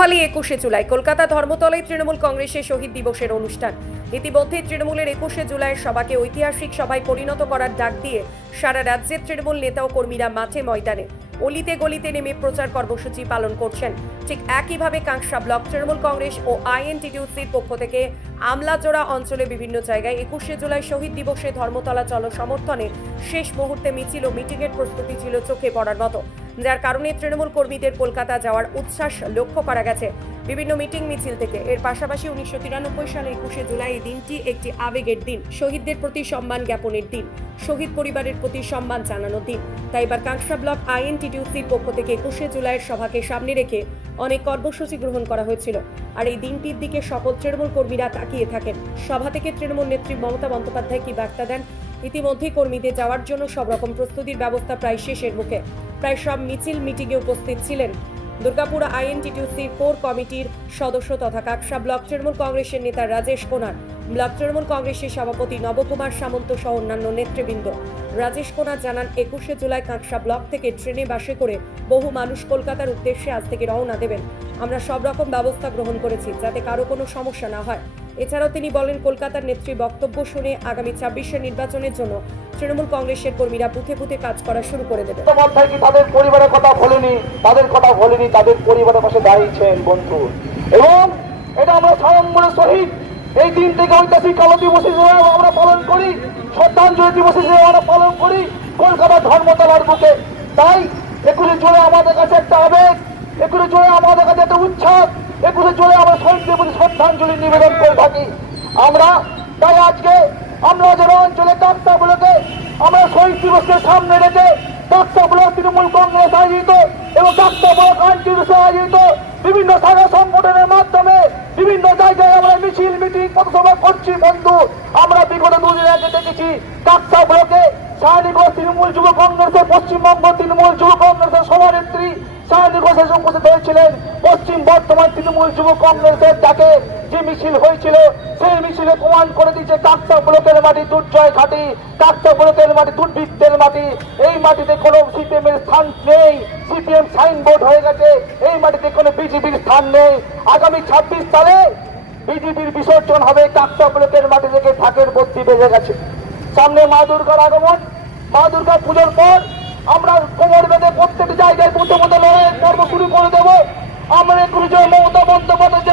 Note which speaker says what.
Speaker 1: কোতোহালি একুশে জুলাই। কলকাতা ধর্মতলায় তৃণমূল কংগ্রেসের শহীদ দিবসের অনুষ্ঠান। ইতিমধ্যে তৃণমূলের একুশে জুলাইয়ের সভাকে ঐতিহাসিক সভায় পরিণত করার ডাক দিয়ে সারা রাজ্যের তৃণমূল নেতা ও কর্মীরা মাঠে ময়দানে অলিতে গলিতে নেমে প্রচার কর্মসূচি পালন করছেন। ঠিক একইভাবে কাঁকসা ব্লক তৃণমূল কংগ্রেস ও আইএনটিটিউসির পক্ষ থেকে আমলাজোড়া অঞ্চলে বিভিন্ন জায়গায় একুশে জুলাই শহীদ দিবসে ধর্মতলা চল সমর্থনে শেষ মুহূর্তে মিছিল ও মিটিংয়ের প্রস্তুতি ছিল চোখে পড়ার মতো। যার কারণে তৃণমূল কর্মীদের কলকাতা যাওয়ার উচ্ছ্বাস লক্ষ্য করা গেছে। বিভিন্ন মিটিং মিছিল থেকে। এর পাশাপাশি উনিশশো তিরানব্বই সালে একুশে জুলাই এই দিনটি একটি আবেগের দিন, শহীদদের প্রতি সম্মান জ্ঞাপনের দিন, শহীদ পরিবারের প্রতি সম্মান জানানোর দিন। তাই এবার কাঁকসা ব্লক আইএনটিটিউসির পক্ষ থেকে একুশে জুলাইয়ের সভাকে সামনে রেখে অনেক কর্মসূচি গ্রহণ করা হয়েছিল। আর এই দিনটির দিকে সকল তৃণমূল কর্মীরা তাকিয়ে থাকেন। সভা থেকে তৃণমূল নেত্রী মমতা বন্দ্যোপাধ্যায় কি বার্তা দেন? ইতিমধ্যেই কর্মীদের যাওয়ার জন্য সব রকম প্রস্তুতির ব্যবস্থা প্রায় শেষের মুখে। প্রায় সব মিছিল মিটিংয়ে উপস্থিত ছিলেন দুর্গাপুর আইএনটিটিউসির কোর কমিটির সদস্য তথা কাকসা ব্লক তৃণমূল কংগ্রেসের নেতা রাজেশ কোনার। ব্লক তৃণমূল কংগ্রেসের সভাপতি নবকুমার সামন্ত সহ অন্যান্য নেতৃবৃন্দ। রাজেশ কোনার জানান, একুশে জুলাই কাকসা ব্লক থেকে ট্রেনে বাসে করে বহু মানুষ কলকাতার উদ্দেশ্যে আজ থেকে রওনা দেবেন। আমরা সব রকম ব্যবস্থা গ্রহণ করেছি যাতে কারও কোনো সমস্যা না হয়। এছাড়াও তিনি বলেন, কলকাতার নেত্রী বক্তব্য শুনে আগামী ছাব্বিশে নির্বাচনের জন্য তৃণমূল কংগ্রেসের কর্মীরা বুথে বুথে কাজ করা শুরু করে দেবে
Speaker 2: তাদের পরিবারের কথা বলেনি তাদের কথা তাদের পরিবারের পাশে দাঁড়িয়েছেন বন্ধু। এবং এটা আমরা এই দিন থেকে ঐতিহাসিক কালো দিবস হিসেবে আমরা পালন করি, শ্রদ্ধাঞ্জলি দিবস হিসেবে আমরা পালন করি, কলকাতা ধর্মতলার বুকে। তাই একুশে জুড়ে আমাদের কাছে একটা আবেগ, একুশে জুড়ে আমাদের কাছে একটা উচ্ছ্বাস একুশে জুড়ে আমরা শহীদদের প্রতি শ্রদ্ধাঞ্জলি নিবেদন করে থাকি। আমরা, তাই আজকে আমরা যারা অঞ্চলে কাপ্তা বলেতে, আমরা শহীদ দিবসকে সামনে রেখে কাপ্তা তৃণমূল কংগ্রেস আয়োজিত এবং ব্লক আইনটিউসে আয়োজিত বিভিন্ন শাখা সংগঠনের মাধ্যমে বিভিন্ন জায়গায় আমরা মিছিল মিটিং পথসভা করছি বন্ধু, আমরা বিগত দুদিন আগে দেখেছি কাপ্তা ব্লকে সাহানি তৃণমূল যুব কংগ্রেসের পশ্চিমবঙ্গ তৃণমূল যুব কংগ্রেসের সভানেত্রী সাহানি উপস্থিত হয়েছিলেন। পশ্চিম বর্ধমান তৃণমূল যুব কংগ্রেসের ডাকে যে মিছিল হয়েছিল, সেই মিছিলে প্রমাণ করে দিচ্ছে কাকসা ব্লকের মাটি দুর্জয় ঘাটি। কাকসা ব্লকের মাটি দুর্বৃত্তের মাটি। এই মাটিতে কোনো সিপিএম এর স্থান নেই। সিপিএম সাইনবোর্ড হয়ে গেছে। এই মাটিতে কোনো বিজেপির স্থান নেই। আগামী ছাব্বিশ সালে বিজেপির বিসর্জন হবে কাকটা ব্লকের মাটি থেকে ঢাকের বত্তি বেজে গেছে। সামনে মা দুর্গার আগমন। মা দুর্গা পুজোর পর আমরা কোমর বেঁধে প্রত্যেক জায়গায় প্রথমত লড়াইয়ের পর্ব শুরু করে দেবো। আমরা একটু মমতা বন্দ্যোপাধ্যায়